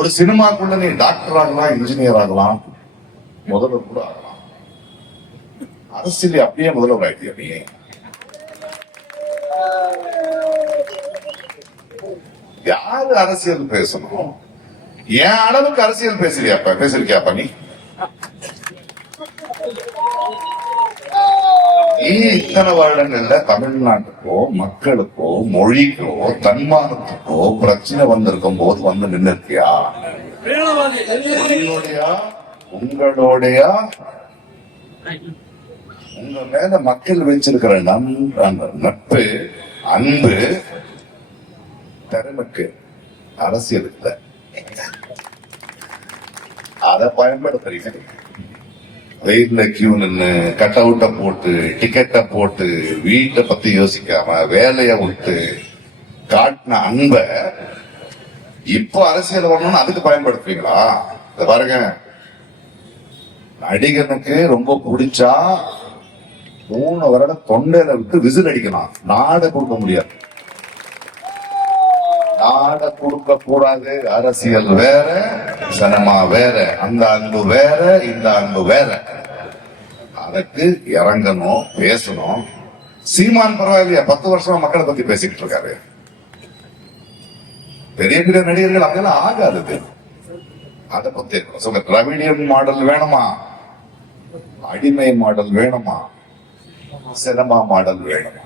ஒரு சினிமாக்குள்ள நீ டாக்டர் ஆகலாம், இன்ஜினியர் ஆகலாம், முதல்வர் கூட ஆகலாம். அரசியல் அப்படியே முதல்வர் ஆயிட்டியா நீ? யாரு அரசியல் பேசணும்? என் அளவுக்கு அரசியல் பேசிருக்கியாப்பா நீ? இத்தனை வருடங்கள்ல தமிழ்நாட்டுக்கோ மக்களுக்கோ மொழிக்கோ தன்மானத்துக்கோ பிரச்சனை வந்திருக்கும் போது வந்து நின்று இருக்கியா? உங்களுடைய உங்க மேல மக்கள் வச்சிருக்கிற நட்பு, அன்பு, திறமைக்கு அரசியலுக்கு அதை பயன்படுத்துறீங்க. வெயிட்ல கியூ நின்று கட் அவுட்ட போட்டு டிக்கெட்டை போட்டு வீட்டை பத்தி யோசிக்காம வேலையை விட்டு காட்டின அன்ப இப்போ அரசியல் வரணும்னு அதுக்கு பயன்படுத்துவீங்களா? இத பாருங்க, நடிகனுக்கு ரொம்ப பிடிச்சா 3 வருடம் தொண்டையில விட்டு விசில் அடிக்கலாம், நாட கொடுக்க முடியாது. நாட கொடுக்க கூடாது. அரசியல் வேற, சினிமா வேற. அந்த அன்பு வேற, இந்த அன்பு வேற. அதுக்கு இறங்கணும், பேசணும். சீமான் பரவாயில்லையா, 10 வருஷமா மக்களை பத்தி பேசிக்கிட்டு இருக்காரு. பெரிய பெரிய நடிகர்கள் அதெல்லாம் ஆகாது. அதை பத்தி திராவிடியன் மாடல் வேணுமா, அடிமை மாடல் வேணுமா, சினிமா மாடல் வேணுமா?